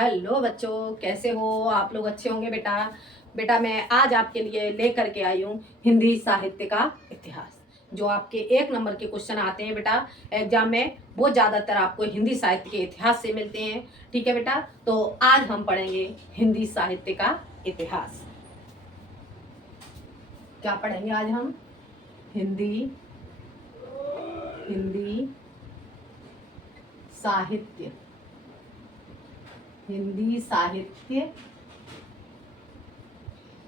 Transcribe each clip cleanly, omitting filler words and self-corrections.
Hello बच्चों, कैसे हो आप लोग? अच्छे होंगे बेटा। बेटा मैं आज आपके लिए लेकर के आई हूँ हिंदी साहित्य का इतिहास। जो आपके 1 नंबर के क्वेश्चन आते हैं बेटा एग्जाम में, वो ज़्यादातर आपको हिंदी साहित्य के इतिहास से मिलते हैं। ठीक है बेटा, तो आज हम पढ़ेंगे हिंदी साहित्य का इतिहास। क्या पढ़ेंगे आज हम? हिंदी हिंदी साहित्य हिंदी साहित्य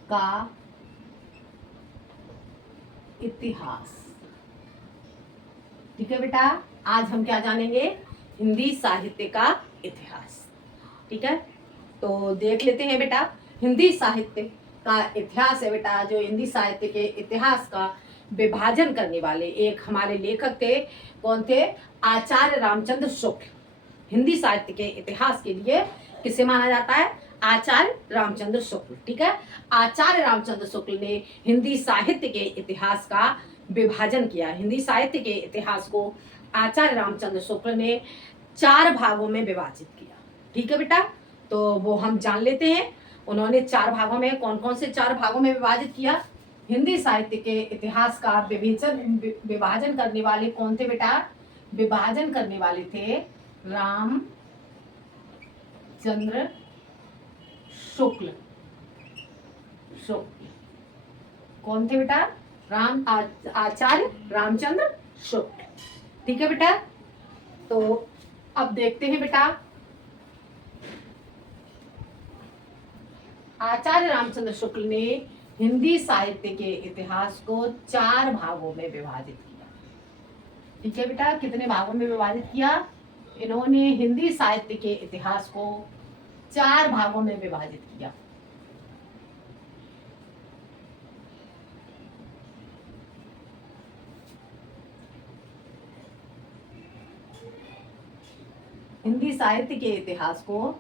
का इतिहास। ठीक है बेटा, आज हम क्या जानेंगे? हिंदी साहित्य का इतिहास। ठीक है, तो देख लेते हैं बेटा। हिंदी साहित्य का इतिहास है बेटा, जो हिंदी साहित्य के इतिहास का विभाजन करने वाले एक हमारे लेखक थे। कौन थे? आचार्य रामचंद्र शुक्ल। हिंदी साहित्य के इतिहास के लिए किसे माना जाता है? आचार्य रामचंद्र शुक्ल। ठीक है, आचार्य रामचंद्र शुक्ल ने हिंदी साहित्य के इतिहास का विभाजन किया। हिंदी साहित्य के इतिहास को आचार्य रामचंद्र शुक्ल ने 4 भागों में विभाजित किया। ठीक है बेटा, तो वो हम जान लेते हैं। उन्होंने 4 भागों में, कौन कौन से 4 भागों में विभाजित किया? हिंदी साहित्य के इतिहास का विभाजन करने वाले कौन थे बेटा? विभाजन करने वाले थे रामचंद्र शुक्ल। कौन थे बेटा? आचार्य रामचंद्र शुक्ल। ठीक है बेटा, तो अब देखते हैं बेटा। आचार्य रामचंद्र शुक्ल ने हिंदी साहित्य के इतिहास को 4 भागों में विभाजित किया। ठीक है बेटा, कितने भागों में विभाजित किया? इन्होंने हिंदी साहित्य के इतिहास को 4 भागों में विभाजित किया। हिंदी साहित्य के इतिहास को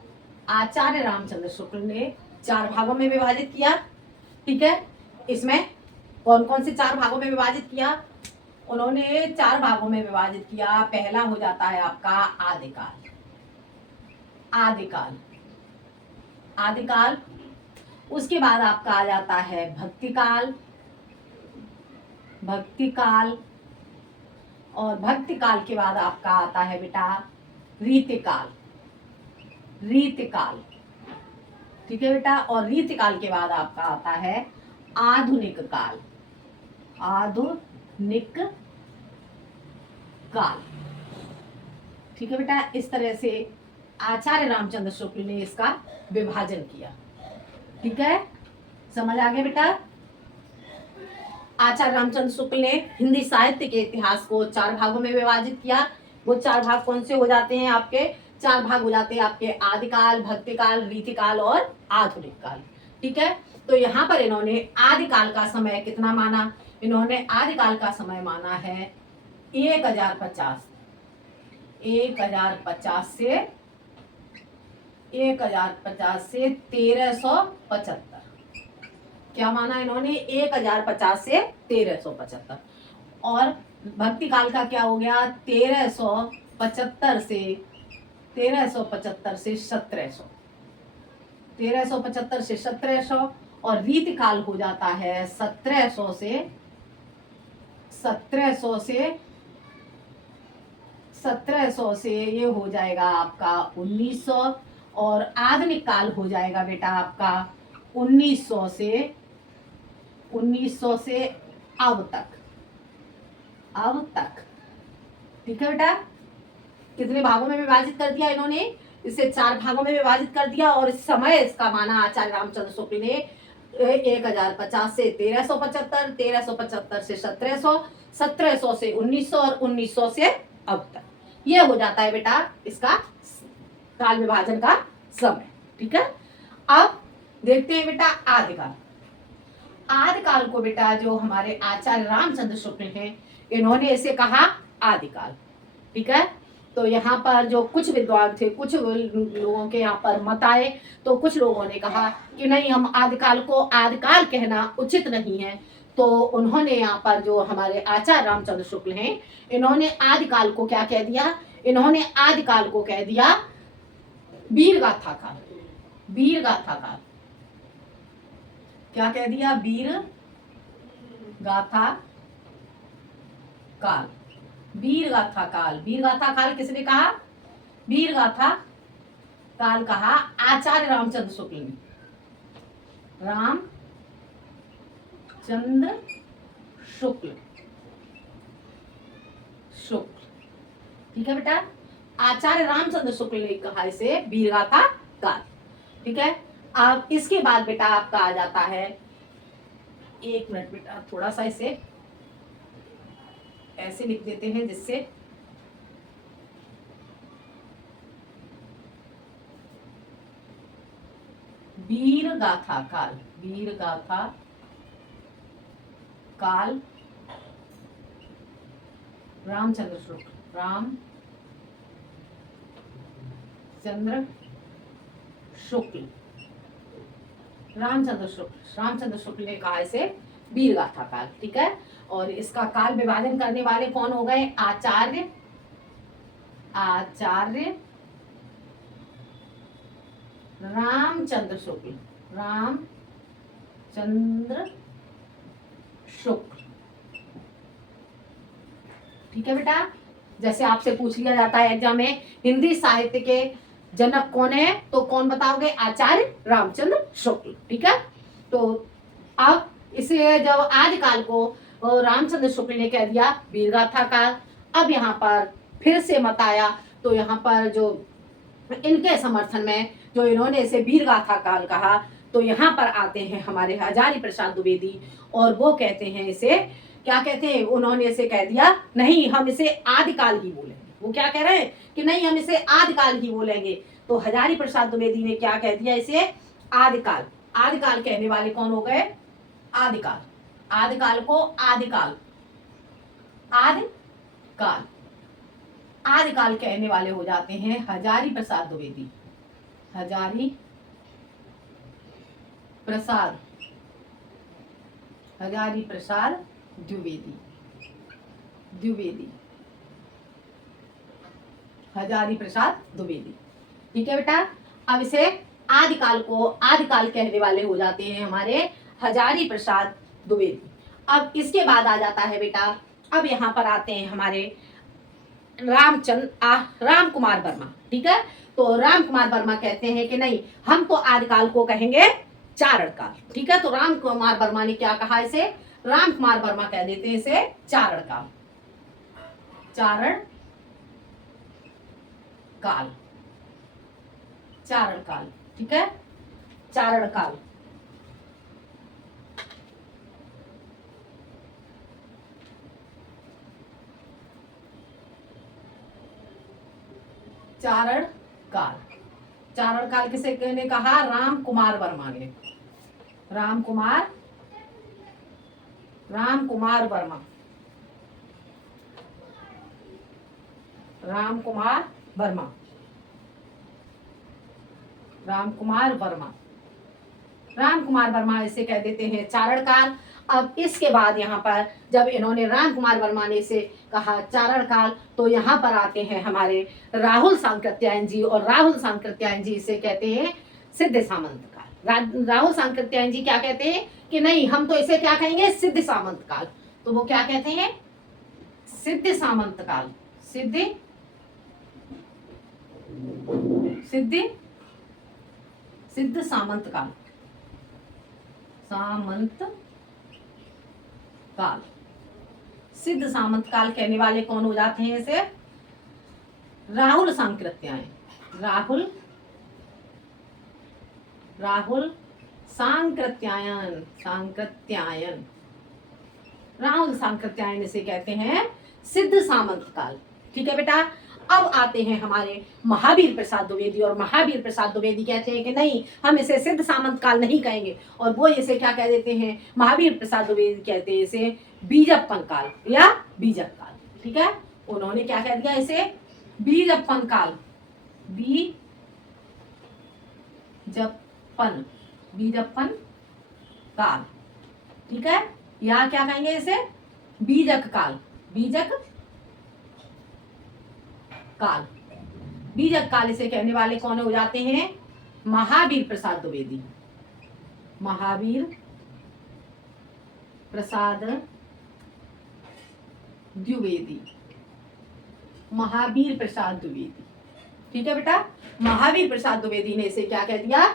आचार्य रामचंद्र शुक्ल ने 4 भागों में विभाजित किया। ठीक है, इसमें कौन कौन से 4 भागों में विभाजित किया? उन्होंने 4 भागों में विभाजित किया। पहला हो जाता है आपका आदिकाल। आदिकाल आदिकाल उसके बाद आपका आ जाता है भक्तिकाल। भक्तिकाल और भक्तिकाल के बाद आपका आता है बेटा रीतिकाल। रीतिकाल, ठीक है बेटा, और रीतिकाल के बाद आपका आता है आधुनिक काल। आधुनिक काल, ठीक है बेटा। इस तरह से आचार्य रामचंद्र शुक्ल ने इसका विभाजन किया। ठीक है, समझ आ गया बेटा? आचार्य रामचंद्र शुक्ल ने हिंदी साहित्य के इतिहास को 4 भागों में विभाजित किया। वो 4 भाग कौन से हो जाते हैं आपके? 4 भाग हो जाते हैं आपके आदिकाल, भक्तिकाल, रीतिकाल और आधुनिक काल। ठीक है, तो यहाँ पर इन्होंने आदिकाल का समय कितना माना? इन्होंने आदिकाल का समय माना है 1050। 1050 से 1375। क्या माना इन्होंने? 1050 से 1375। और भक्ति काल का क्या हो गया? 1375 से 1700। 1375 से 1700। और रीति काल हो जाता है 1700 से 1700 से ये हो जाएगा आपका 1900। और आधुनिक काल हो जाएगा बेटा आपका 1900 से अब तक। ठीक है बेटा, कितने भागों में विभाजित कर दिया इन्होंने? इसे 4 भागों में विभाजित कर दिया। और इस समय इसका माना आचार्य रामचंद्र शुक्ल ने 1050 से 1375, 1375 से 1700, 1700 से 1900 और 1900 से अब तक। ये हो जाता है बेटा इसका काल विभाजन का समय। ठीक है, अब देखते हैं बेटा आदिकाल। आदिकाल को बेटा जो हमारे आचार्य रामचंद्र शुक्ल हैं, इन्होंने इसे कहा आदिकाल। ठीक है, तो यहाँ पर जो कुछ विद्वान थे, कुछ लोगों के यहाँ पर मत आए, तो कुछ लोगों ने कहा कि नहीं, हम आदिकाल को आदिकाल कहना उचित नहीं है। तो उन्होंने यहाँ पर जो हमारे आचार्य रामचंद्र शुक्ल हैं, इन्होंने आदिकाल को क्या कह दिया? इन्होंने आदिकाल को कह दिया वीर गाथा काल, वीर गाथा काल, क्या कह दिया, वीर गाथा काल, वीर गाथा काल। वीर गाथा काल किसने कहा, वीर गाथा काल कहा आचार्य रामचंद्र शुक्ल ने, रामचंद्र शुक्ल, शुक्ल, ठीक है बेटा, आचार्य रामचंद्र शुक्ल ने कहा इसे वीर गाथा काल, ठीक है। अब इसके बाद बेटा आपका आ जाता है, एक मिनट बेटा, थोड़ा सा इसे ऐसे लिख देते हैं जिससे वीर गाथा काल, वीर गाथा काल रामचंद्र शुक्ल, रामचंद्र शुक्ल, रामचंद्र शुक्ल, रामचंद्र शुक्ल ने कहा इसे वीर गाथा काल, ठीक है। और इसका काल विभाजन करने वाले कौन हो गए, आचार्य, आचार्य रामचंद्र शुक्ल, रामचंद्र शुक्ल, ठीक है बेटा। जैसे आपसे पूछ लिया जाता है एग्जाम में, हिंदी साहित्य के जनक कौन है, तो कौन बताओगे, आचार्य रामचंद्र शुक्ल, ठीक है। तो अब इसे जब आदिकाल को रामचंद्र शुक्ल ने कह दिया वीर गाथा काल, अब यहाँ पर फिर से मत आया, तो यहाँ पर जो इनके समर्थन में जो इन्होंने इसे वीर गाथा काल कहा, तो यहाँ पर आते हैं हमारे हजारी प्रसाद द्विवेदी, और वो कहते हैं इसे, क्या कहते हैं, उन्होंने इसे कह दिया नहीं हम इसे आदिकाल ही बोलेंगे। वो क्या कह रहे हैं कि नहीं हम इसे आदिकाल ही बोलेंगे, तो हजारी प्रसाद द्विवेदी ने क्या कह दिया, इसे आदिकाल। आदिकाल कहने वाले कौन हो गए, आदिकाल, आदिकाल को आदिकाल, आदिकाल, आदिकाल कहने वाले हो जाते हैं हजारी प्रसाद द्विवेदी, हजारी प्रसाद, हजारी प्रसाद द्विवेदी, द्विवेदी, हजारी प्रसाद द्विवेदी, ठीक है बेटा। अब इसे आदिकाल को आदिकाल कहने वाले हो जाते हैं हमारे हजारी प्रसाद द्विवेदी। अब इसके बाद आ जाता है बेटा, अब यहाँ पर आते हैं हमारे राम कुमार वर्मा, ठीक है। तो राम कुमार वर्मा कहते हैं कि नहीं हम तो आदिकाल को कहेंगे चारण काल, ठीक है। तो राम कुमार वर्मा ने क्या कहा इसे, राम कुमार वर्मा कह देते हैं इसे चारण काल, चारण काल, चारण काल, ठीक है, चारण काल, चारण काल, चारण काल किसे ने कहा, राम कुमार वर्मा ने, राम कुमार वर्मा, राम कुमार वर्मा, राम कुमार वर्मा, राम कुमार वर्मा इसे कह देते हैं चारण काल। अब इसके बाद यहाँ पर जब इन्होंने राम कुमार वर्मा ने इसे कहा चारण काल, तो यहाँ पर आते हैं हमारे राहुल सांकृत्यायन जी, और राहुल सांकृत्यायन जी इसे कहते हैं सिद्ध सामंत काल। राहुल सांकृत्यायन जी क्या कहते हैं कि नहीं हम तो इसे क्या कहेंगे, सिद्ध सामंत काल। तो वो क्या कहते हैं, सिद्ध सामंत काल, सिद्ध सिद्ध सिद्ध सामंत काल, सामंत काल, सिद्ध सामंत काल कहने वाले कौन हो जाते हैं इसे, राहुल सांकृत्यायन, राहुल सांकृत्यायन, सांकृत्यायन, राहुल सांकृत्यायन इसे कहते हैं सिद्ध सामंत काल, ठीक है बेटा। अब आते हैं हमारे महावीर प्रसाद द्विवेदी, और महावीर प्रसाद द्विवेदी कहते हैं कि नहीं हम इसे सिद्ध सामंत काल नहीं कहेंगे, और वो इसे क्या कह देते हैं, महावीर प्रसाद द्विवेदी कहते हैं इसे बीजप्पन काल या बीजक काल, ठीक है। उन्होंने क्या कह दिया इसे, बीजप्पन काल, बीजप्पन काल, ठीक है, या क्या कहेंगे इसे बीजक काल, बीजक काल, बीजक काल इसे कहने वाले कौन हो जाते हैं? महावीर प्रसाद द्विवेदी। महावीर प्रसाद द्विवेदी। महावीर प्रसाद द्विवेदी, ठीक है बेटा। महावीर प्रसाद द्विवेदी ने इसे क्या कह दिया?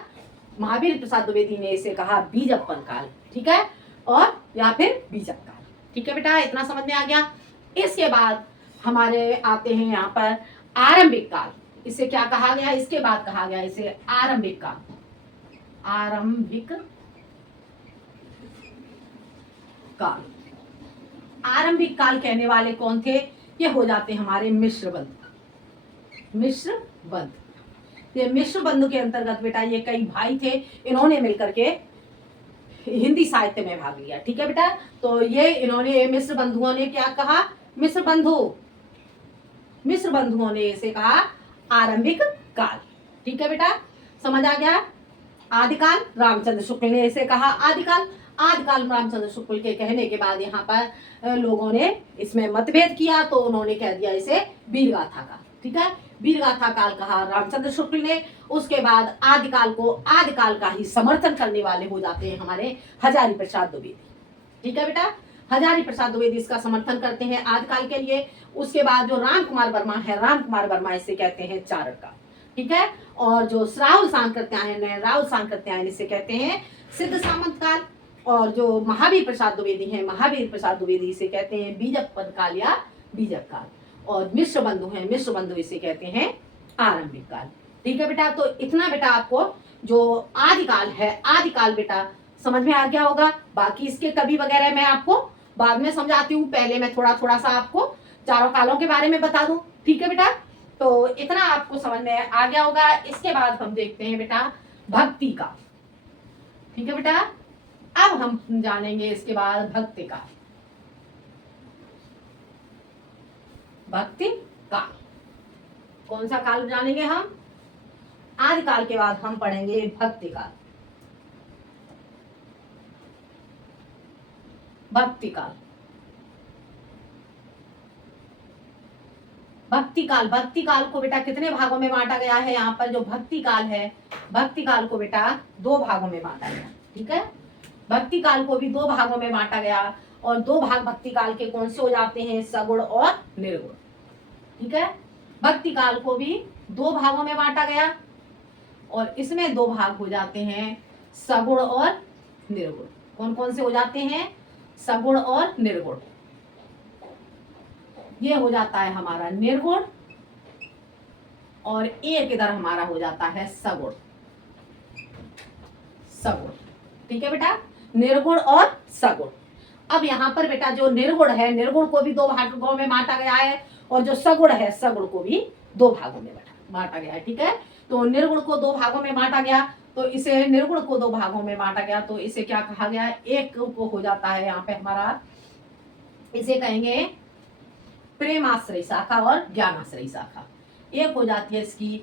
महावीर प्रसाद द्विवेदी ने इसे कहा बीजप्पन काल, ठीक है, और या फिर बीजक काल, ठीक है बेटा। इतना समझ में आ गया। इसके बाद हमारे आते हैं यहाँ पर आरंभिक काल। इसे क्या कहा गया? इसके बाद कहा गया इसे आरंभिक काल। आरंभिक काल। आरंभिक काल कहने वाले कौन थे? ये हो जाते हैं हमारे मिश्र बंधु। मिश्र बंधु, ये मिश्र बंधु के अंतर्गत बेटा ये कई भाई थे, इन्होंने मिलकर के हिंदी साहित्य में भाग लिया, ठीक है बेटा। तो ये इन्होंने मिश्र बंधुओं ने क्या कहा? मिश्र बंधुओं ने इसे कहा आरंभिक काल, ठीक है बेटा। समझ आ गया? आदिकाल रामचंद्र शुक्ल ने इसे कहा आदिकाल। आदिकाल रामचंद्र शुक्ल के कहने के बाद यहाँ पर लोगों ने इसमें मतभेद किया, तो उन्होंने कह दिया इसे वीरगाथा काल, ठीक है। वीरगाथा काल कहा रामचंद्र शुक्ल ने। उसके बाद आदिकाल को आदिकाल का ही समर्थन करने वाले हो जाते हैं हमारे हजारी प्रसाद द्विवेदी, ठीक है बेटा। हजारी प्रसाद द्विवेदी इसका समर्थन करते हैं आदिकाल के लिए। उसके बाद जो राम कुमार वर्मा है, राम कुमार वर्मा इसे कहते हैं चारण काल, ठीक है। और जो राहुल सांकृत्यायन इसे कहते हैं सिद्ध सामंत काल। और जो महावीर प्रसाद द्विवेदी हैं, महावीर प्रसाद द्विवेदी इसे कहते हैं बीजप्पन काल या बीजक काल। और मिश्र बंधु हैं, मिश्र बंधु इसे कहते हैं आरंभिक काल, ठीक है बेटा। तो इतना बेटा आपको जो आदिकाल है, आदिकाल बेटा समझ में आ गया होगा। बाकी इसके कवि वगैरह मैं आपको बाद में समझाती हूँ, पहले मैं थोड़ा थोड़ा सा आपको चारों कालों के बारे में बता दूं, ठीक है बेटा। तो इतना आपको समझ में आ गया होगा। इसके बाद हम देखते हैं बेटा भक्ति का, ठीक है बेटा। अब हम जानेंगे इसके बाद भक्ति का। भक्ति काल कौन सा काल जानेंगे हम? आदिकाल के बाद हम पढ़ेंगे भक्ति काल। भक्ति काल, भक्ति काल को बेटा कितने भागों में बांटा गया है? यहाँ पर जो भक्ति काल है, भक्ति काल को बेटा 2 भागों में बांटा गया, ठीक है। भक्ति काल को भी 2 भागों में बांटा गया। और 2 भाग भक्ति काल के कौन से हो जाते हैं? सगुण और निर्गुण, ठीक है। भक्ति काल को भी 2 भागों में बांटा गया और इसमें 2 भाग हो जाते हैं सगुण और निर्गुण। कौन कौन से हो जाते हैं? सगुण और निर्गुण। ये हो जाता है हमारा निर्गुण और एक इधर हमारा हो जाता है सगुण। सगुण, ठीक है बेटा, निर्गुण और सगुण। अब यहाँ पर बेटा जो निर्गुण है, निर्गुण को भी 2 भागों में बांटा गया है और जो सगुण है, सगुण को भी 2 भागों में बांटा गया है, ठीक है। तो निर्गुण को 2 भागों में बांटा गया, तो इसे निर्गुण को 2 भागों में बांटा गया, तो इसे क्या कहा गया? एक को हो जाता है यहाँ पे हमारा, इसे कहेंगे प्रेमाश्रयी शाखा और ज्ञानाश्रयी शाखा। एक हो जाती है इसकी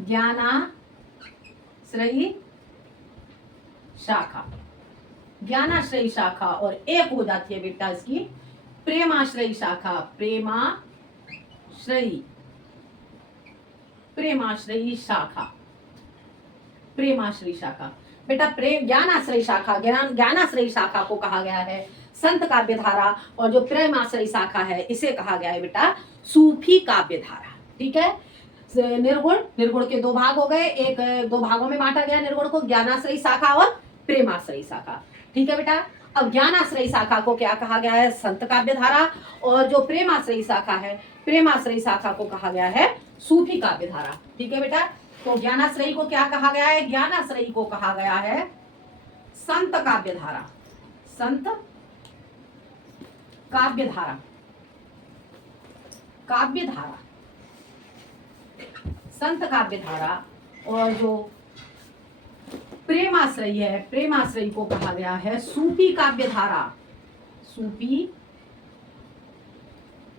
ज्ञानाश्रयी शाखा, ज्ञानाश्रयी शाखा, और एक हो जाती है बेटा इसकी प्रेमाश्रयी शाखा। प्रेमाश्रयी शाखा, प्रेमाश्रयी शाखा बेटा। ज्ञानाश्रयी शाखा, ज्ञानाश्रयी शाखा को कहा गया है संत काव्य धारा, और जो प्रेमाश्रयी शाखा है इसे कहा गया है बेटा सूफी काव्य धारा, ठीक है। निर्गुण के 2 भाग हो गए, एक 2 भागों में बांटा गया निर्गुण को, ज्ञानाश्रयी शाखा और प्रेमाश्रयी शाखा, ठीक है बेटा। अब ज्ञानाश्रयी शाखा को क्या कहा गया है? संत काव्य धारा, और जो प्रेमाश्रयी शाखा है, प्रेमाश्रयी शाखा को कहा गया है सूफी काव्य धारा, ठीक है बेटा। तो ज्ञानाश्रयी को क्या कहा गया है? ज्ञानाश्रयी को कहा गया है संत काव्य धारा, संत काव्य धारा, काव्य धारा, संत काव्य धारा। और जो प्रेमाश्रयी है, प्रेमाश्रयी को कहा गया है सूफी काव्य धारा, सूफी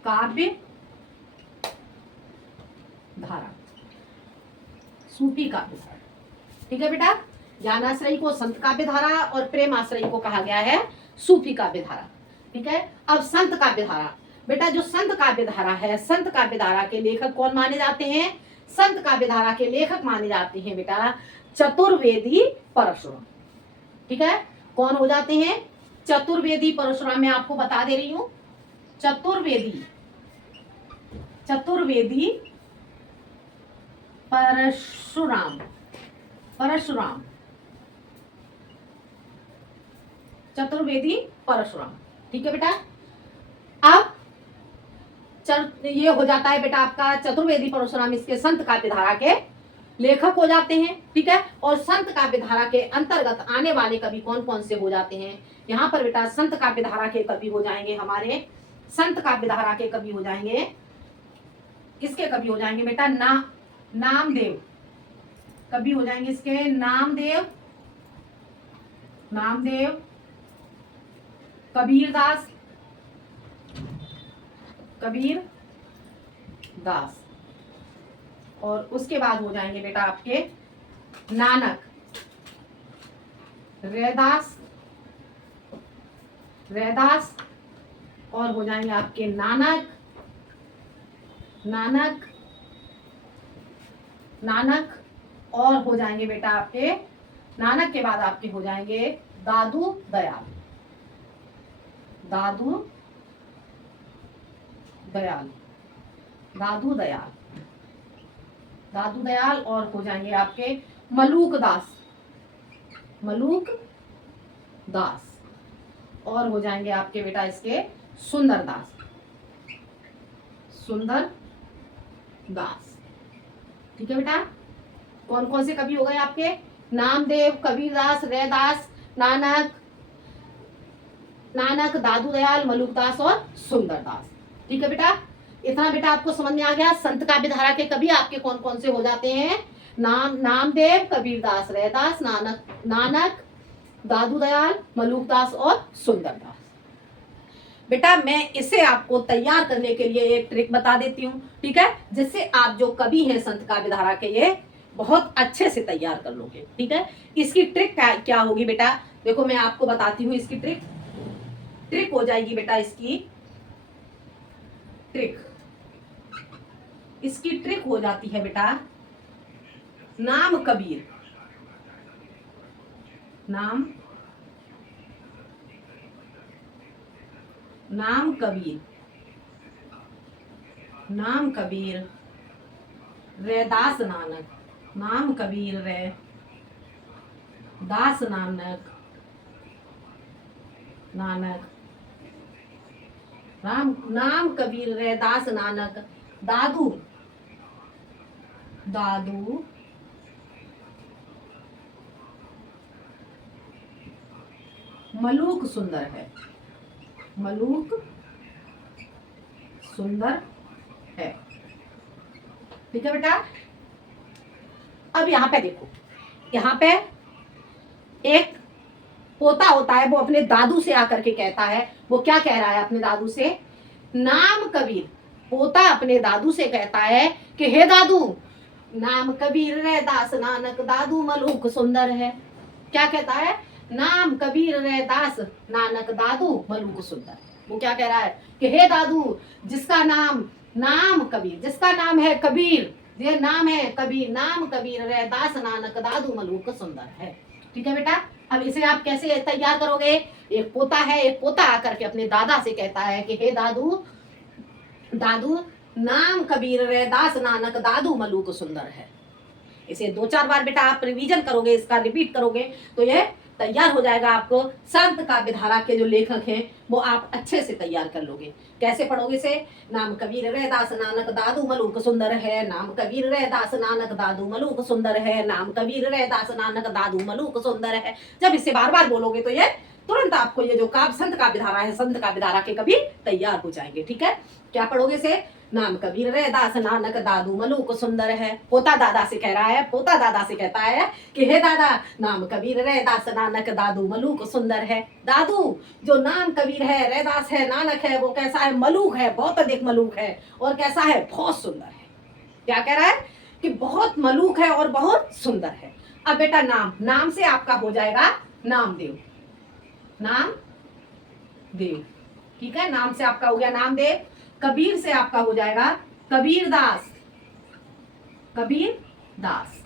काव्य धारा, सूफी काव्य धारा, ठीक है बेटा। ज्ञानाश्रयी को संत काव्य धारा और प्रेमाश्रयी को कहा गया है सूफी काव्य धारा, ठीक है। अब संत काव्य धारा बेटा, जो संत काव्य धारा है, संत काव्य धारा के लेखक कौन माने जाते हैं? संत काव्यधारा के लेखक माने जाते हैं बेटा चतुर्वेदी परशुराम। ठीक है, कौन हो जाते हैं? चतुर्वेदी परशुराम। मैं आपको बता दे रही हूं, चतुर्वेदी परशुराम, परशुराम, चतुर्वेदी परशुराम। ठीक है बेटा, अब ये हो जाता है बेटा आपका चतुर्वेदी परशुराम, इसके संत काव्यधारा के लेखक हो जाते हैं। ठीक है, और संत काव्यधारा के अंतर्गत आने वाले कवि कौन कौन से हो जाते हैं? यहाँ पर बेटा संत काव्यधारा के कवि हो जाएंगे हमारे, संत काव्यधारा के कवि हो जाएंगे, किसके कवि हो जाएंगे बेटा? नामदेव कवि हो जाएंगे इसके, नामदेव, नामदेव, कबीरदास, कबीर दास, और उसके बाद हो जाएंगे बेटा आपके नानक, रैदास, रैदास, और हो जाएंगे आपके नानक, नानक, नानक, और हो जाएंगे बेटा आपके नानक के बाद आपके हो जाएंगे दादू दयाल, दादू दयाल, दादू दयाल, दादू दयाल, और हो जाएंगे आपके मलूक दास, मलूक दास, और हो जाएंगे आपके बेटा इसके सुंदर दास, सुंदर दास। ठीक है बेटा, कौन कौन से कवि हो गए आपके? नामदेव, कबीरदास, रैदास, नानक, नानक, दादू दयाल, मलूक दास और सुंदर दास। ठीक है बेटा, इतना बेटा आपको समझ में आ गया। संत काव्यधारा के कवि आपके कौन कौन से हो जाते हैं? नामदेव, कबीरदास, रैदास, नानक, नानक, दादू दयाल, मलूक दास और सुंदर दास। बेटा मैं इसे आपको तैयार करने के लिए एक ट्रिक बता देती हूँ, ठीक है, जिससे आप जो कवि हैं संत काव्यधारा के ये बहुत अच्छे से तैयार कर लोगे। ठीक है, इसकी ट्रिक क्या होगी बेटा? देखो मैं आपको बताती हूँ इसकी ट्रिक। ट्रिक हो जाएगी बेटा इसकी ट्रिक, इसकी ट्रिक हो जाती है बेटा नाम कबीर, नाम कबीर, नाम कबीर, रैदास नानक, नाम कबीर रैदास नानक, नानक, नाम कबीर रैदास नानक, दादू, दादू, मलूक सुंदर है, मलूक सुंदर है। ठीक है बेटा, अब यहाँ पे देखो, यहाँ पे एक पोता होता है, वो अपने दादू से आकर के कहता है, वो क्या कह रहा है अपने दादू से? नाम कबीर। पोता अपने दादू से कहता है कि हे दादू, नाम कबीर रैदास नानक, दादू मलूक सुंदर है। क्या कहता है? नाम कबीर रैदास नानक, दादू मलूक सुंदर। वो क्या कह रहा है कि हे दादू, जिसका नाम कबीर, जिसका नाम है कबीर, ये नाम है कबीर, नाम कबीर रैदास नानक, दादू मलूक सुंदर है। ठीक है बेटा, अब इसे आप कैसे तैयार करोगे? एक पोता है, एक पोता आकर के अपने दादा से कहता है कि हे दादू, दादू नाम कबीर रैदास नानक, दादू मलूक सुंदर है। इसे 2-4 बार बेटा आप रिवीजन करोगे, इसका रिपीट करोगे तो ये तैयार हो जाएगा। आपको संत काव्यधारा के जो लेखक हैं वो आप अच्छे से तैयार कर लोगे। कैसे पढ़ोगे इसे? नाम कबीर रैदास नानक, दादू मलूक सुंदर है, नाम कबीर रैदास नानक, दादू मलूक सुंदर है, नाम कबीर रैदास नानक, दादू मलूक सुंदर है। जब इसे बार बार बोलोगे तो ये तुरंत आपको ये जो संत काव्यधारा है, संत काव्यधारा के कवि तैयार हो जाएंगे। ठीक है, क्या पढ़ोगे इसे? नाम कबीर रैदास नानक, दादू मलूक सुंदर है। पोता दादा से कह रहा है, पोता दादा से कहता है कि हे दादा, नाम कबीर रैदास नानक, दादू मलूक सुंदर है। दादू, जो नाम कबीर है, रैदास है, नानक है, वो कैसा है? मलूक है, बहुत अधिक मलूक है। और कैसा है? बहुत सुंदर है। क्या कह रहा है? कि बहुत मलूक है और बहुत सुंदर है। अब बेटा नाम से आपका हो जाएगा नामदेव, नाम देव। ठीक है, नाम से आपका हो गया नामदेव। कबीर से आपका हो जाएगा कबीरदास, कबीर दास।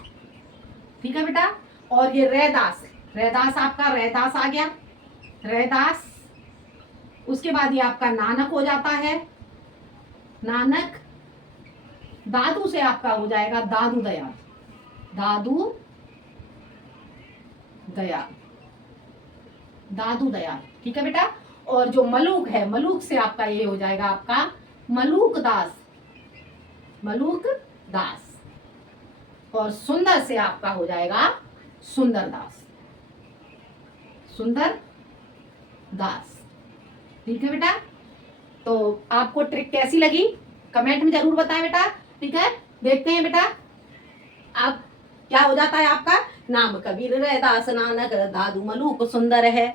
ठीक है बेटा। और ये रैदास, रैदास आपका रैदास आ गया, रैदास। उसके बाद ये आपका नानक हो जाता है, नानक। दादू से आपका हो जाएगा दादू दयाल, दादू दयाल, दादू दयाल। ठीक है बेटा। और जो मलूक है, मलूक से आपका ये हो जाएगा आपका मलूक दास, मलूक दास। और सुंदर से आपका हो जाएगा सुंदर दास, सुंदर दास। ठीक है बेटा। तो आपको ट्रिक कैसी लगी कमेंट में जरूर बताएं बेटा। ठीक है। देखते हैं बेटा अब क्या हो जाता है आपका। नाम कबीर रैदास नानक दादू मलूक सुंदर है।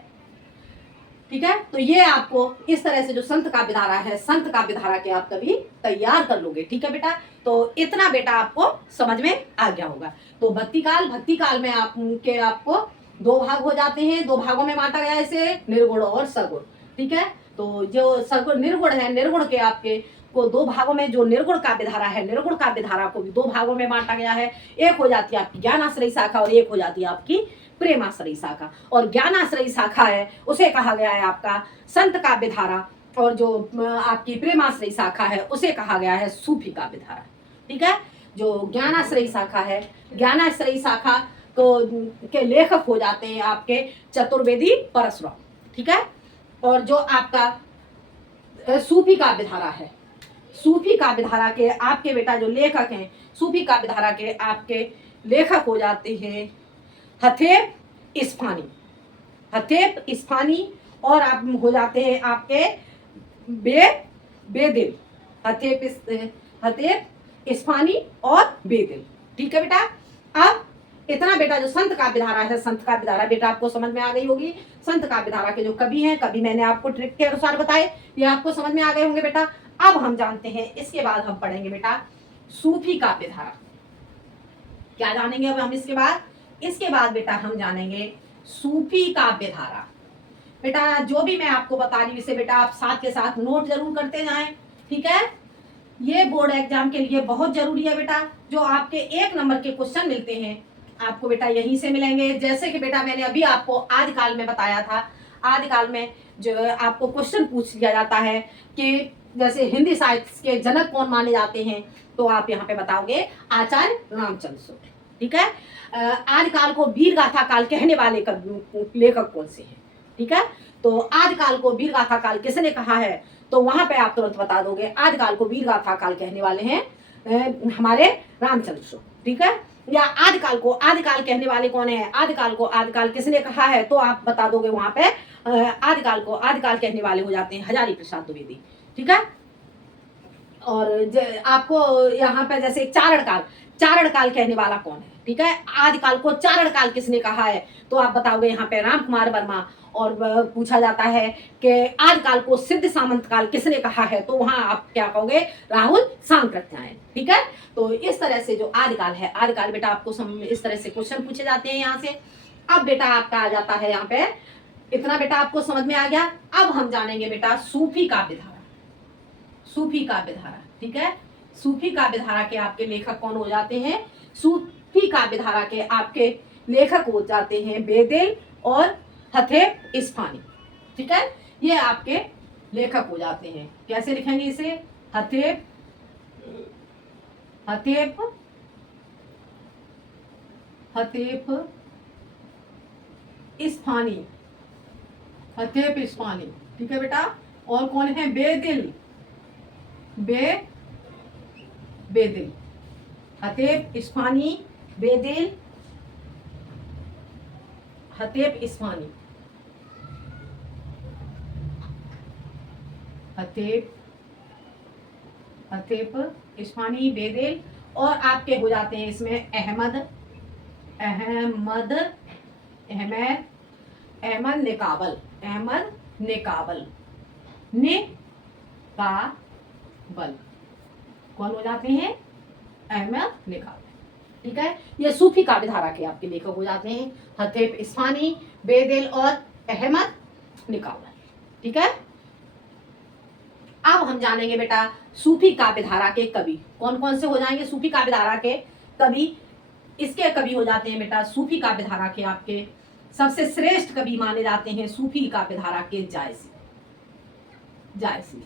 ठीक है। तो ये आपको इस तरह से जो संत काव्य धारा है, संत काव्य धारा के आप कभी तैयार कर लोगे। ठीक है बेटा। तो इतना बेटा आपको समझ में आ गया होगा। तो भक्ति काल, भक्ति काल में आपको दो भाग हो जाते हैं, दो भागों में बांटा गया है इसे, निर्गुण और सगुण। ठीक है। तो जो सगुण निर्गुण है, निर्गुण के आपके को दो भागों में, जो निर्गुण काव्य धारा है, निर्गुण काव्य धारा को भी दो भागों में बांटा गया है। एक हो जाती है आपकी ज्ञानाश्रयी शाखा और एक हो जाती है आपकी प्रेमाश्रयी शाखा। और ज्ञानाश्रयी शाखा है उसे कहा गया है आपका संत काव्य धारा, और जो आपकी प्रेमाश्रयी शाखा है उसे कहा गया है सूफी काव्य धारा। ठीक है। जो ज्ञानाश्रयी शाखा है, ज्ञानाश्रयी शाखा को के लेखक हो जाते हैं आपके चतुर्वेदी परशुराम। ठीक है। और जो आपका सूफी काव्य धारा है, सूफी काव्य धारा के आपके बेटा जो लेखक हैं, सूफी काव्य धारा के आपके लेखक हो जाते हैं हथेब इस्फानी, हथेब इस्फानी। और आप हो जाते हैं आपके बेदिल, हथेब इस्फानी और बेदिल। ठीक है बेटा। अब इतना बेटा जो संत काव्य धारा है, संत काव्य धारा बेटा आपको समझ में आ गई होगी। संत काव्य धारा के जो कवि हैं, कवि मैंने आपको ट्रिक के अनुसार बताए, ये आपको समझ में आ गए होंगे बेटा। अब हम जानते हैं, इसके बाद हम पढ़ेंगे बेटा सूफी काव्य धारा। क्या जानेंगे अब हम इसके बाद? इसके बाद बेटा हम जानेंगे सूफी काव्य धारा। बेटा जो भी मैं आपको बता रही हूँ इसे बेटा आप साथ के साथ नोट जरूर करते जाएं। ठीक है। ये बोर्ड एग्जाम के लिए बहुत जरूरी है बेटा। जो आपके 1 नंबर के क्वेश्चन मिलते हैं आपको बेटा यहीं से मिलेंगे। जैसे कि बेटा मैंने अभी आपको आदिकाल में बताया था, आदिकाल में जो आपको क्वेश्चन पूछ लिया जाता है कि जैसे हिंदी साहित्य के जनक कौन माने जाते हैं, तो आप यहाँ पे बताओगे आचार्य रामचंद्र शुक्ल। ठीक है। आदिकाल को वीर गाथा काल कहने वाले लेखक कौन से हैं? ठीक है। तो आदिकाल को वीर गाथा काल किसने कहा है, तो वहां पे आप तुरंत बता दोगे आदिकाल को वीर गाथा काल कहने वाले हैं हमारे रामचंद्र शुक्ल। ठीक है। या आदिकाल को आदिकाल कहने वाले कौन है, आदिकाल को आदिकाल किसने कहा है, तो आप बता दोगे वहां पे आदिकाल को आदिकाल कहने वाले हो जाते हैं हजारी प्रसाद द्विवेदी। ठीक है। और आपको यहाँ पे जैसे चारण काल, चारण काल कहने वाला कौन है? ठीक है। आदिकाल को चारण काल किसने कहा है, तो आप बताओगे यहाँ पे राम कुमार वर्मा। और पूछा जाता है कि आदिकाल को सिद्ध सामंत काल किसने कहा है, तो वहां आप क्या कहोगे? राहुल सांकृत्यायन। ठीक है। तो इस तरह से जो आदिकाल है, आदिकाल बेटा आपको इस तरह से क्वेश्चन पूछे जाते हैं यहाँ से। अब बेटा आपका आ जाता है यहाँ पे, इतना बेटा आपको समझ में आ गया। अब हम जानेंगे बेटा सूफी काव्य धारा, सूफी काव्य धारा। ठीक है। सूफी काव्य धारा के आपके लेखक कौन हो जाते हैं? सूफी काव्य धारा के आपके लेखक हो जाते हैं बेदिल और हथेब इस्फानी। ठीक है। ये आपके लेखक हो जाते हैं। कैसे लिखेंगे इसे? हथेब, हथेब, हथेब इस्फानी, हथेब इस्फानी। ठीक है बेटा। और कौन है? बेदिल, बेदिल, हथेब इस्फानी, बेदिल, हथेब इस्फानी, हथेब इस्फानी, बेदिल। और आपके हो जाते हैं इसमें अहमद, अहमद, अहमद, अहमद निकाबल, अहमद निकाबल, निकाबल। कौन हो जाते हैं? अहमद निकाबल। ठीक है। ये सूफी काव्य धारा के आपके लेखक हो जाते हैं हथेब इस्फानी, बेदिल और अहमद निकाबल। ठीक है। अब हम जानेंगे बेटा सूफी काव्य धारा के कवि कौन कौन से हो जाएंगे। सूफी काव्य धारा के कवि, इसके कवि हो जाते हैं बेटा सूफी काव्य धारा के आपके सबसे श्रेष्ठ कवि माने जाते हैं सूफी काव्य धारा के जायसी। जायसी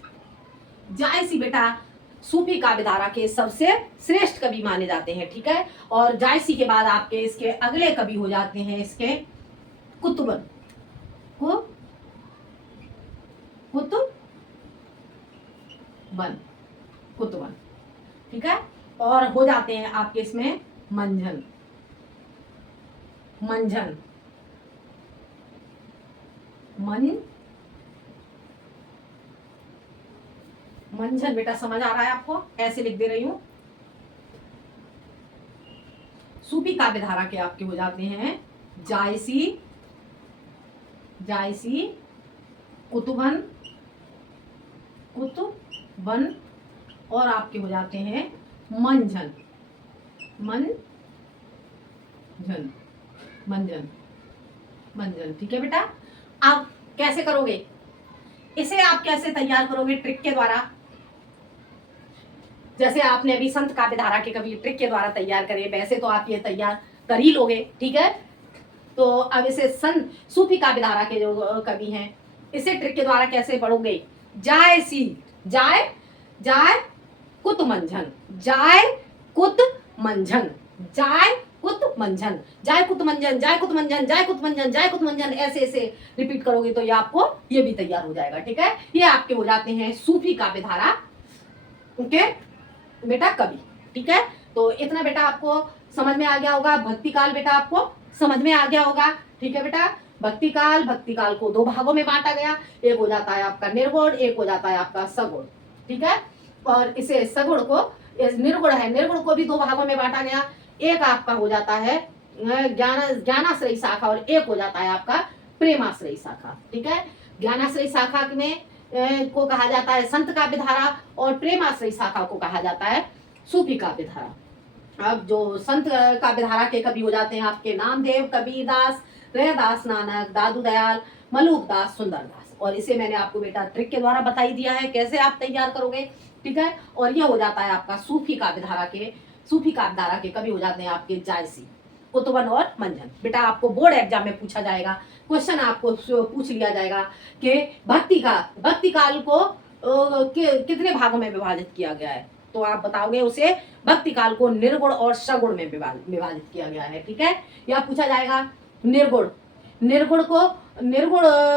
जायसी बेटा सूफी काव्य धारा के सबसे श्रेष्ठ कवि माने जाते हैं, ठीक है। और जायसी के बाद आपके इसके अगले कवि हो जाते हैं इसके कुतुबन, कुतुबन, ठीक है। और हो जाते हैं आपके इसमें मंझन, मंझन मंझन बेटा समझ आ रहा है आपको, ऐसे लिख दे रही हूं। सूफी काव्य धारा के आपके हो जाते हैं जायसी, जायसी, कुतुबन, कुतुबन और आपके हो जाते हैं मंझन, मंझन, मंझन, मंझन, ठीक है बेटा। आप कैसे करोगे इसे, आप कैसे तैयार करोगे ट्रिक के द्वारा। जैसे आपने अभी संत काव्य धारा के कवि ट्रिक के द्वारा तैयार करे, वैसे तो आप ये तैयार कर ही लोगे, ठीक है। तो अब इसे संत सूफी काव्य धारा के जो कवि हैं इसे ट्रिक के द्वारा कैसे पढ़ोगे। जायसी, जाय, जाय कुत मंझन, जाय कुत मंझन, जाय कुत मंझन, जाय कुत मंझन, जाय कुत मंझन, जाय कुत मंझन, जाय कुत मंझन, ऐसे ऐसे रिपीट करोगे तो ये आपको ये भी तैयार हो जाएगा, ठीक है। ये आपके हो जाते हैं सूफी काव्य धारा के बेटा कवि, ठीक है। तो इतना बेटा आपको समझ में आ गया होगा। भक्ति काल बेटा आपको समझ में आ गया होगा, ठीक है बेटा। भक्ति काल, भक्ति काल को दो भागों में बांटा गया, एक हो जाता है आपका निर्गुण, एक हो जाता है आपका सगुण, ठीक है। और इसे सगुण को, निर्गुण है, निर्गुण को भी दो भागों में बांटा गया, एक आपका हो जाता है ज्ञानाश्रयी शाखा और एक हो जाता है आपका प्रेमाश्रयी शाखा, ठीक है। ज्ञानाश्रयी शाखा में को कहा जाता है संत काव्य धारा और प्रेमाश्रयी शाखा को कहा जाता है सूफी काव्य धारा। अब जो संत काव्य धारा के कवि हो जाते हैं आपके नामदेव, कबीरदास, रैदास, नानक, दादू दयाल, मलूकदास, सुंदरदास। और इसे मैंने आपको बेटा ट्रिक के द्वारा बताई दिया है कैसे आप तैयार करोगे, ठीक है। और ये हो जाता है आपका सूफी काव्य धारा के, सूफी काव्य धारा के कवि हो जाते हैं आपके जायसी, कुतुबन और मंझन। बेटा आपको बोर्ड एग्जाम में पूछा जाएगा, क्वेश्चन आपको पूछ लिया जाएगा कि भक्ति काल को कितने भागों में विभाजित किया गया है, तो आप बताओगे उसे भक्ति काल को निर्गुण और सगुण में विभाजित किया गया है, ठीक है। या पूछा जाएगा निर्गुण, निर्गुण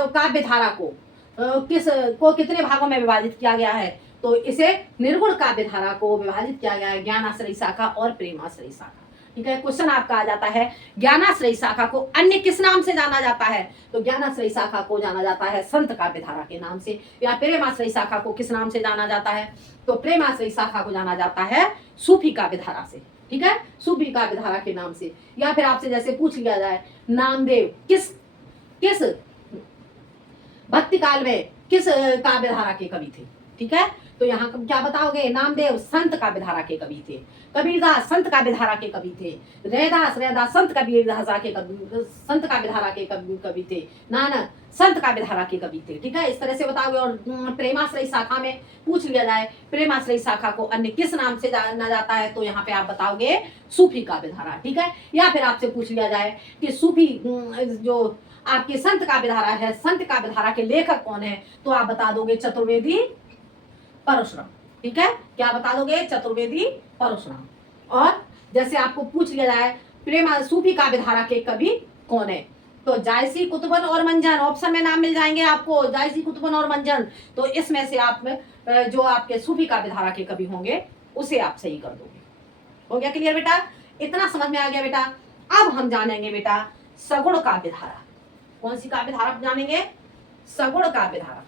काव्य धारा को कितने भागों में विभाजित किया गया है, तो इसे निर्गुण काव्य धारा को विभाजित किया गया है ज्ञानाश्रयी शाखा और प्रेमाश्रयी शाखा, ठीक है। क्वेश्चन आपका आ जाता है ज्ञानाश्रयी शाखा को अन्य किस नाम से जाना जाता है, तो ज्ञानाश्रयी शाखा को जाना जाता है संत काव्य धारा के नाम से। या प्रेमाश्रयी शाखा को किस नाम से जाना जाता है, तो प्रेमाश्रयी शाखा को जाना जाता है सूफी काव्य धारा से, ठीक है, सूफी काव्य धारा के नाम से। या फिर आपसे जैसे पूछ लिया जाए नामदेव किस भक्ति काल में किस काव्य धारा के कवि थे, ठीक है। तो यहाँ क्या बताओगे, नामदेव संत काव्य धारा के कवि थे, कबीरदास संत काव्य धारा के कवि थे, रैदास संत कबीरदास के संत काव्य धारा के कवि थे, नानक संत काव्य धारा के कवि थे, ठीक है। इस तरह से बताओगे। और प्रेमाश्रयी शाखा में पूछ लिया जाए प्रेमाश्रयी शाखा को अन्य किस नाम से जाना जाता है, तो यहाँ पे आप बताओगे सूफी काव्य धारा, ठीक है। या फिर आपसे पूछ लिया जाए कि सूफी जो आपके संत काव्य धारा है, संत काव्य धारा के लेखक कौन है, तो आप बता दोगे चतुर्वेदी परशुराम, ठीक है। क्या बता दोगे, चतुर्वेदी परशुराम। और जैसे आपको पूछ लिया जाए प्रेमा सूफी काव्य धारा के कवि कौन है, तो जायसी, कुतुबन और मंझन, ऑप्शन में नाम मिल जाएंगे आपको जायसी, कुतुबन और मंझन। तो इसमें से आप जो आपके सूफी काव्य धारा के कवि होंगे उसे आप सही कर दोगे। हो गया क्लियर बेटा, इतना समझ में आ गया बेटा। अब हम जानेंगे बेटा सगुण काव्य धारा। कौन सी काव्य धारा जानेंगे, सगुण काव्य धारा।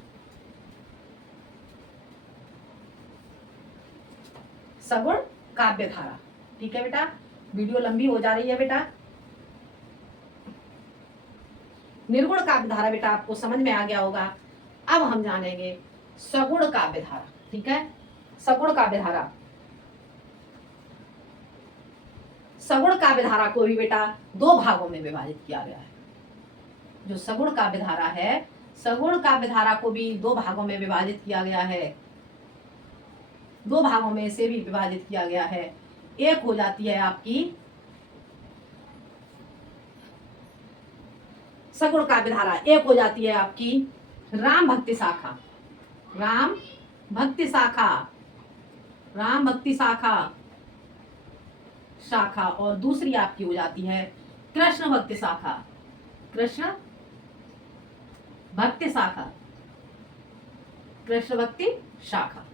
सगुण काव्य धारा, ठीक है बेटा। वीडियो लंबी हो जा रही है बेटा। निर्गुण काव्य धारा बेटा आपको समझ में आ गया होगा। अब हम जानेंगे सगुण काव्य धारा, ठीक है। सगुण काव्य धारा, सगुण काव्य धारा को भी बेटा दो भागों में विभाजित किया गया है। जो सगुण काव्य धारा है, सगुण काव्य धारा को भी दो भागों में विभाजित किया गया है, दो भागों में से भी विभाजित किया गया है। एक हो जाती है आपकी सगुण काव्य धारा, एक हो जाती है आपकी राम भक्ति शाखा, राम भक्ति शाखा, राम भक्ति शाखा शाखा, और दूसरी आपकी हो जाती है कृष्ण भक्ति शाखा, कृष्ण भक्ति शाखा, कृष्ण भक्ति शाखा,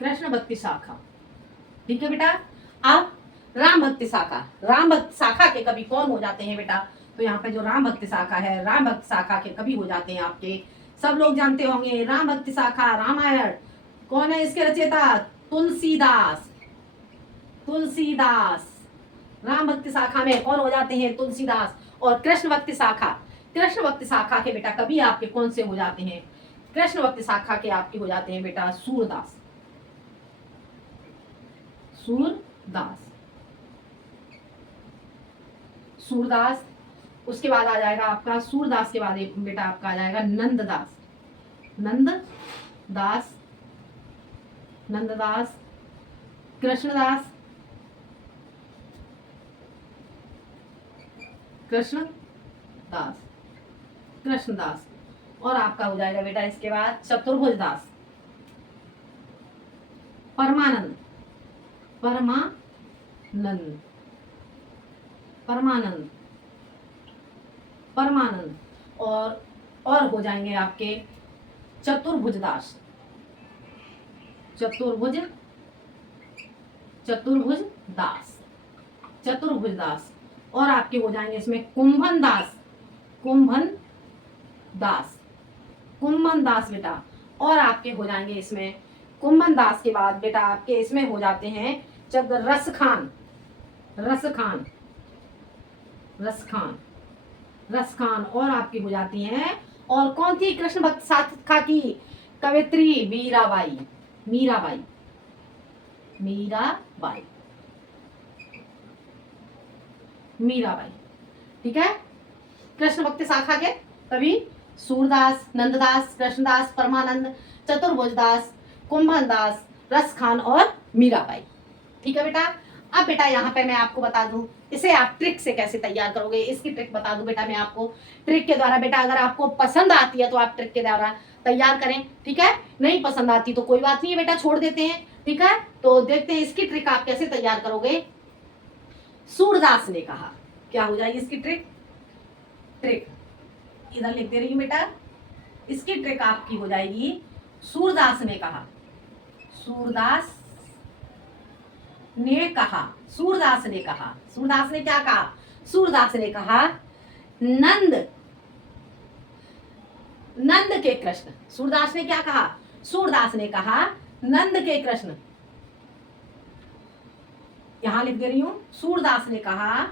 कृष्ण भक्ति शाखा। ठीक है बेटा। अब राम भक्ति शाखा, राम भक्ति शाखा के कवि कौन हो जाते हैं बेटा? तो यहाँ पे जो राम भक्ति शाखा है, राम भक्ति शाखा के कवि हो जाते हैं आपके, सब लोग जानते होंगे, राम भक्ति शाखा रामायण, कौन है इसके रचयिता? तुलसीदास, तुलसीदास। राम भक्ति शाखा में कौन हो जाते हैं? तुलसीदास। और कृष्ण भक्ति शाखा, कृष्ण भक्ति शाखा के बेटा कवि आपके कौन से हो जाते हैं? कृष्ण भक्ति शाखा के आपके हो जाते हैं बेटा सूरदास, सूरदास, सूरदास। उसके बाद आ जाएगा आपका सूरदास के बाद बेटा आपका आ जाएगा नंददास, नंददास, नंददास, कृष्णदास, कृष्णदास, कृष्णदास। और आपका हो जाएगा बेटा इसके बाद चतुर्भुज दास, परमानंद, परमानंद, परमानंद, परमानंद। और हो जाएंगे आपके चतुर्भुज दास, चतुर्भुज, चतुर्भुज दास, चतुर्भुज दास। और आपके हो जाएंगे इसमें कुंभन दास, कुंभन दास, कुंभन दास बेटा। और आपके हो जाएंगे इसमें कुंभन दास के बाद बेटा आपके इसमें हो जाते हैं रसखान, रसखान, रसखान, रसखान। और आपकी हो जाती हैं, और कौन थी कृष्ण भक्त शाखा की कवित्री? मीराबाई, मीराबाई, मीराबाई, मीराबाई। ठीक है। कृष्ण भक्ति शाखा के कवि सूरदास, नंददास, कृष्णदास, परमानंद, चतुर्भुजदास, कुंभनदास, रसखान और मीराबाई। ठीक है बेटा। अब बेटा यहाँ पे मैं आपको बता दूं इसे आप ट्रिक से कैसे तैयार करोगे, इसकी ट्रिक बता दूं बेटा मैं आपको। ट्रिक के द्वारा बेटा अगर आपको पसंद आती है तो आप ट्रिक के द्वारा तैयार करें, ठीक है। नहीं पसंद आती तो कोई बात नहीं है बेटा, छोड़ देते हैं, ठीक है। तो देखते हैं इसकी ट्रिक आप कैसे तैयार करोगे। सूरदास ने कहा, क्या हो जाएगी इसकी ट्रिक? ट्रिक इधर लिख दे रही हूं बेटा। इसकी ट्रिक आपकी हो जाएगी, सूरदास ने कहा, सूरदास ने कहा, सूरदास ने कहा, सूरदास ने क्या कहा? सूरदास ने कहा नंद, नंद के कृष्ण। सूरदास ने क्या कहा? सूरदास ने कहा नंद के कृष्ण। यहां लिख दे रही हूं, सूरदास ने कहा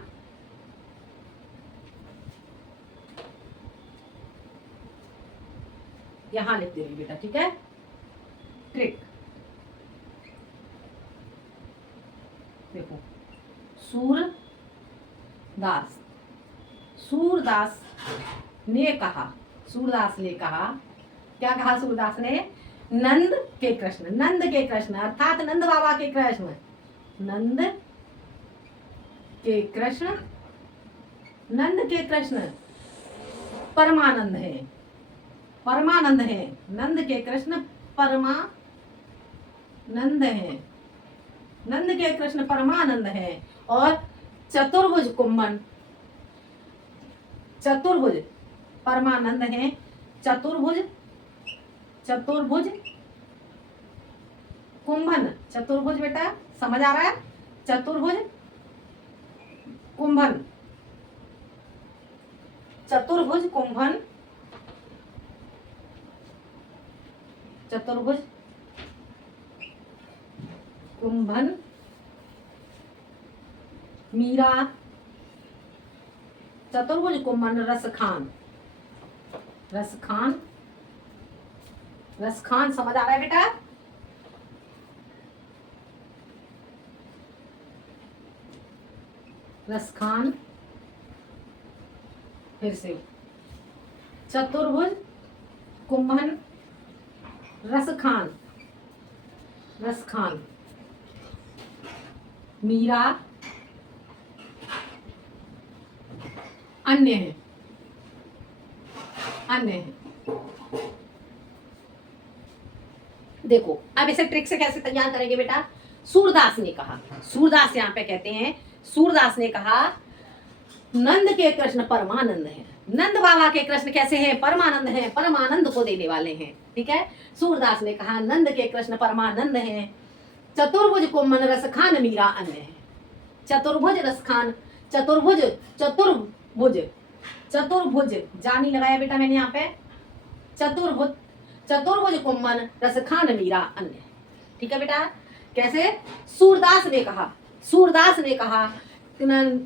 यहां लिख दे रही बेटा, ठीक है। ट्रिक देखो, सूरदास, सूरदास ने कहा, सूरदास ने कहा, क्या कहा सूरदास ने? नंद के कृष्ण, नंद के कृष्ण अर्थात नंद बाबा के कृष्ण, नंद के कृष्ण, नंद के कृष्ण परमानंद है, परमानंद है, नंद के कृष्ण परमानंद है, नंद के कृष्ण परमानंद है। और चतुर्भुज कुंभन, चतुर्भुज परमानंद है, चतुर्भुज, चतुर्भुज कुंभन, चतुर्भुज बेटा समझ आ रहा है? चतुर्भुज कुंभन, चतुर्भुज कुंभन, चतुर्भुज कुंभन, मीरा, चतुर्भुज कुंभन, रसखान, रसखान, रसखान समझ आ रहा है बेटा? रसखान, फिर से चतुर्भुज कुंभन, रसखान, रसखान, मीरा अन्य है, अन्य है। देखो अब इसे ट्रिक से कैसे तैयार करेंगे बेटा। सूरदास ने कहा, सूरदास यहाँ पे कहते हैं, सूरदास ने कहा नंद के कृष्ण परमानंद है। नंद बाबा के कृष्ण कैसे हैं? परमानंद हैं, परमानंद को देने वाले हैं। ठीक है, सूरदास ने कहा नंद के कृष्ण परमानंद हैं। चतुर्भुज को मन रस खान मीरा अन्य है। चतुर्भुज रस खान, चतुर्भुज, चतुर्भुज, चतुर्भुज जानी लगाया बेटा मैंने यहाँ पे। चतुर्भुज, चतुर्भुज को मन रस खान मीरा अन्य। ठीक है बेटा, कैसे? सूरदास ने कहा, सूरदास ने कहा,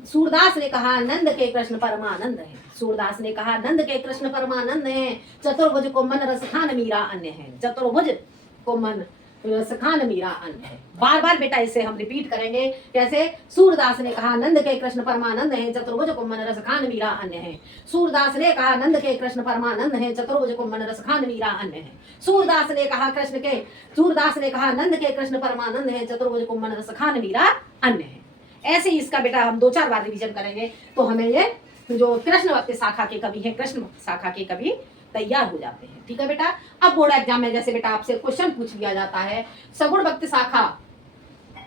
सूरदास ने कहा नंद के कृष्ण परमानंद है। सूरदास ने कहा नंद के कृष्ण परमानंद है। चतुर्भुज को मन रस खान मीरा अन्य है। चतुर्भुज को मन रस खान मीरा अन्य है। बार बार बेटा इसे हम रिपीट करेंगे। कैसे? सूरदास ने कहा नंद के कृष्ण परमानंद है। चतुर्भुज को मन रस खान मीरा अन्य है। सूरदास ने कहा नंद के कृष्ण परमानंद है। चतुर्भुज को मन रस खान मीरा अन्य है। सूरदास ने कहा कृष्ण के, सूरदास ने कहा नंद के कृष्ण परमानंद है। चतुर्भुज को मन रस खान मीरा अन्य है। ऐसे ही इसका बेटा हम 2-4 बार रिवीजन करेंगे तो हमें ये जो कृष्ण भक्ति शाखा के कवि है, कृष्ण भक्ति शाखा के कवि तैयार हो जाते हैं। ठीक है बेटा, अब बोर्ड एग्जाम में जैसे बेटा आपसे क्वेश्चन पूछ लिया जाता है सगुण भक्ति शाखा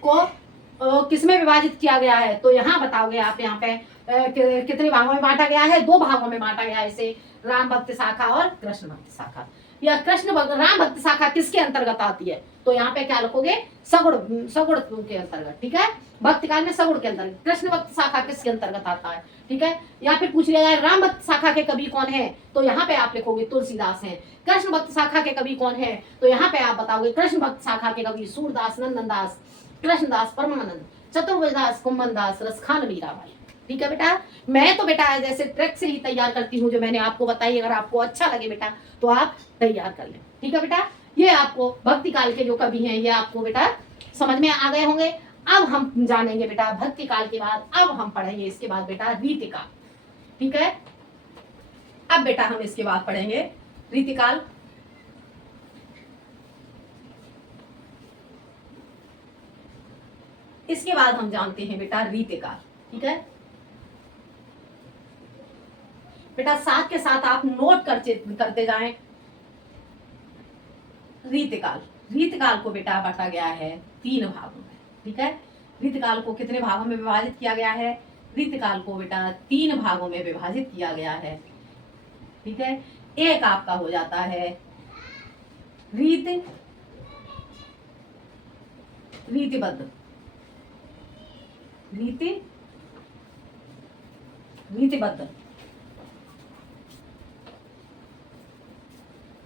को किसमें विभाजित किया गया है, तो यहाँ बताओगे आप यहाँ पे कितने भागों में बांटा गया है? 2 भागों में बांटा गया है इसे, राम भक्ति शाखा और कृष्ण भक्ति शाखा। या राम भक्ति शाखा किसके अंतर्गत आती है, तो यहाँ पे क्या लिखोगे? सगुण, सगुण के अंतर्गत। ठीक है, भक्ति काल में सगुण के अंतर्गत। कृष्ण भक्ति शाखा किसके अंतर्गत आता है? ठीक है, या फिर पूछ लिया जाए राम भक्ति शाखा के कवि कौन है, तो यहाँ पे आप लिखोगे तुलसीदास हैं। कृष्ण भक्ति शाखा के कवि कौन है, तो यहाँ पे आप बताओगे कृष्ण भक्ति शाखा के कवि सूरदास, नंदनदास, कृष्णदास, परमानंद, चतुर्भुजदास, कुंभनदास, रसखान मीराबाई। ठीक है बेटा, मैं तो बेटा जैसे ट्रिक से ही तैयार करती हूँ जो मैंने आपको बताई। अगर आपको अच्छा लगे बेटा तो आप तैयार कर लें। ठीक है बेटा, ये आपको भक्ति काल के जो कवि हैं ये आपको बेटा समझ में आ गए होंगे। अब हम जानेंगे बेटा भक्ति काल के बाद, अब हम पढ़ेंगे इसके बाद बेटा रीतिकाल। ठीक है, अब बेटा हम इसके बाद पढ़ेंगे रीतिकाल। इसके बाद हम जानते हैं बेटा रीतिकाल। ठीक है बेटा, साथ के साथ आप नोट करते जाएं। रीतिकाल, रीतिकाल को बेटा बांटा गया है 3 भागों में। ठीक है, रीतिकाल को कितने भागों में विभाजित किया गया है? रीतिकाल को बेटा 3 भागों में विभाजित किया गया है। ठीक है, एक आपका हो जाता है रीतिबद्ध, रीतिबद्ध।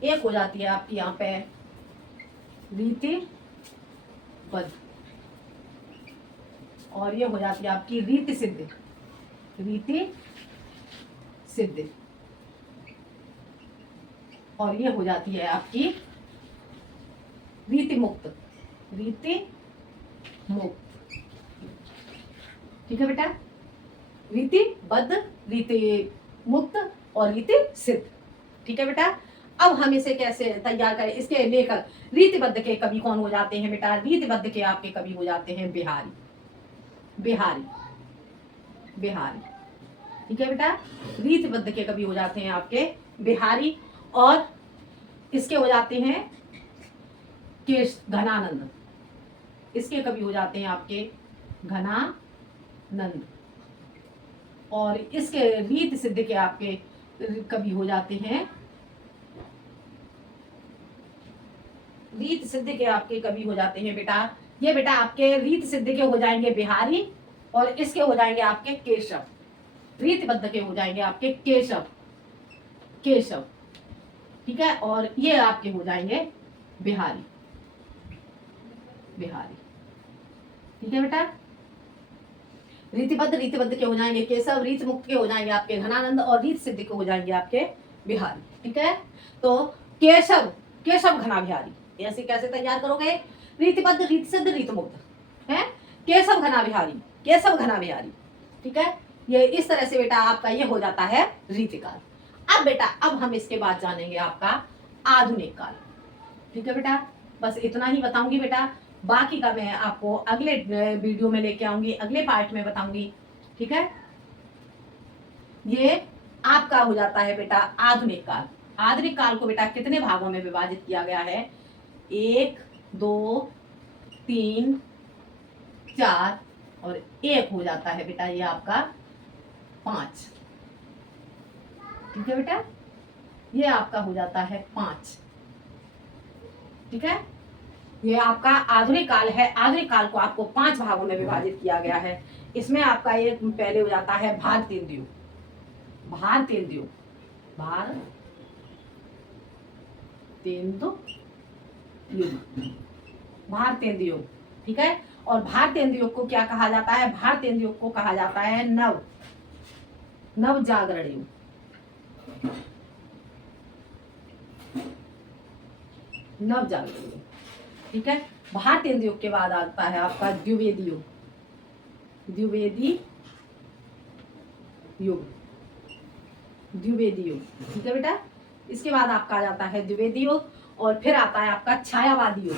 एक हो जाती है आपकी यहाँ पे रीतिबद्ध, और ये हो जाती है आपकी रीति सिद्ध, रीति सिद्ध, और ये हो जाती है आपकी रीति मुक्त, रीति मुक्त। ठीक है बेटा, रीतिबद्ध, रीति मुक्त और रीति सिद्ध। ठीक है बेटा, अब हम इसे कैसे तैयार करें? इसके लेखक रीतिबद्ध के कवि कौन हो जाते हैं बेटा? रीतिबद्ध के आपके कवि हो जाते हैं बिहारी, बिहारी, बिहारी। ठीक है बेटा, रीतिबद्ध के कवि हो जाते हैं आपके बिहारी, और इसके हो जाते हैं घनानंद, इसके कवि हो जाते हैं आपके घनानंद, और इसके रीति सिद्ध के आपके कवि हो जाते हैं, रीत सिद्ध के आपके कवि हो जाते हैं बेटा। ये बेटा आपके रीत सिद्ध के हो जाएंगे बिहारी, और इसके हो जाएंगे आपके केशव। रीतिबद्ध के हो जाएंगे आपके केशव, केशव। ठीक है, और ये आपके हो जाएंगे बिहारी, बिहारी। ठीक है बेटा, रीतिबद्ध, रीतिबद्ध के हो जाएंगे केशव, रीत मुक्त के हो जाएंगे आपके घनानंद, और रीत सिद्ध के हो जाएंगे आपके बिहारी। ठीक है, तो केशव, केशव घना बिहारी, ऐसे कैसे तैयार करोगे? रीतिबद्ध, रीत सिद्ध, रीत मुक्त है, केशव घना बिहारी, केशव घना बिहारी। ठीक है, ये इस तरह से बेटा आपका ये हो जाता है रीतिकाल। अब बेटा अब हम इसके बाद जानेंगे आपका आधुनिक काल। ठीक है बेटा, बस इतना ही बताऊंगी बेटा। बाकी का मैं आपको अगले वीडियो में लेके आऊंगी, अगले पार्ट में बताऊंगी। ठीक है, ये आपका हो जाता है बेटा आधुनिक काल। आधुनिक काल को बेटा कितने भागों में विभाजित किया गया है? 1 2 3 4 और 1 हो जाता है बेटा ये आपका 5। ठीक है बेटा, ये आपका हो जाता है 5। ठीक है, ये आपका आधुनिक काल है। आधुनिक काल को आपको 5 भागों में विभाजित किया गया है। इसमें आपका ये पहले हो जाता है भारतेंदु युग। भारतेंदु युग, भारतेंदु युग, भारतेंदु युग। ठीक है, और भारतेंदु युग को क्या कहा जाता है? भारतेंदु युग को कहा जाता है नव जागरण युग। नव जागरण युग। ठीक है, भारतेंदु युग के बाद आता है आपका द्विवेदी युग। द्विवेदी युग, द्विवेदी युग। ठीक है बेटा, इसके बाद आपका आ जाता है द्विवेदी युग, और फिर आता है आपका छायावादी युग।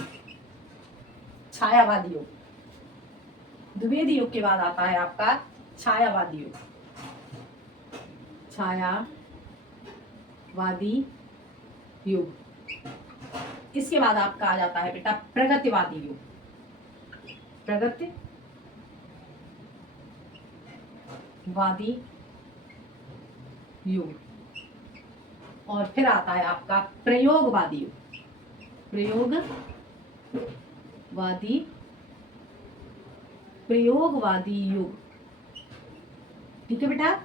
छायावादी युग, द्विवेदी युग के बाद आता है आपका छायावादी युग। छायावादी युग। इसके बाद आपका आ जाता है बेटा प्रगतिवादी युग। प्रगतिवादी युग, और फिर आता है आपका प्रयोगवादी युग। प्रयोगवादी युग। ठीक है बेटा,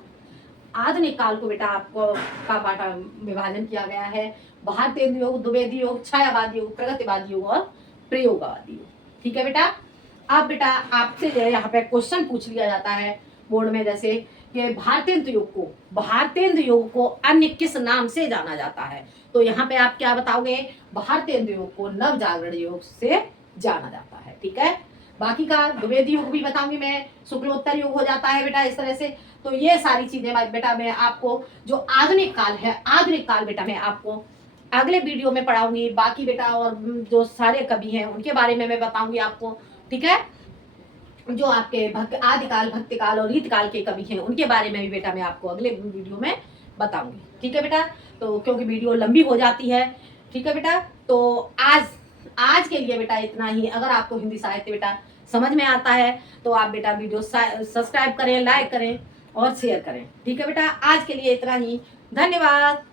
आधुनिक काल को बेटा आपको का बाटा विभाजन किया गया है। भारतेंदु युग, द्विवेदी युग, छायावादी युग, प्रगतिवादी युग और प्रयोगवादी युग। ठीक है बेटा, अब बेटा आपसे जो है यहाँ पे क्वेश्चन पूछ लिया जाता है बोर्ड में, जैसे कि भारतेंदु युग को अन्य किस नाम से जाना जाता है? तो यहाँ पे आप क्या बताओगे? भारतेंदु युग को नव जागरण युग से जाना जाता है। ठीक है, बाकी का द्विवेदी युग भी बताऊंगी मैं, शुक्लोत्तर युग हो जाता है बेटा इस तरह से। तो ये सारी चीजें बेटा मैं आपको जो आधुनिक काल है, आधुनिक काल बेटा मैं आपको अगले वीडियो में पढ़ाऊंगी। बाकी बेटा और जो सारे कवि हैं उनके बारे में मैं बताऊंगी आपको। ठीक है, जो आपके आदिकाल, भक्तिकाल और रीतकाल के कवि हैं उनके बारे में भी बेटा मैं आपको अगले वीडियो में बताऊंगी। ठीक है बेटा, तो क्योंकि वीडियो लंबी हो जाती है। ठीक है बेटा, तो आज के लिए बेटा इतना ही। अगर आपको हिंदी साहित्य बेटा समझ में आता है तो आप बेटा वीडियो सब्सक्राइब करें, लाइक करें और शेयर करें। ठीक है बेटा, आज के लिए इतना ही। धन्यवाद।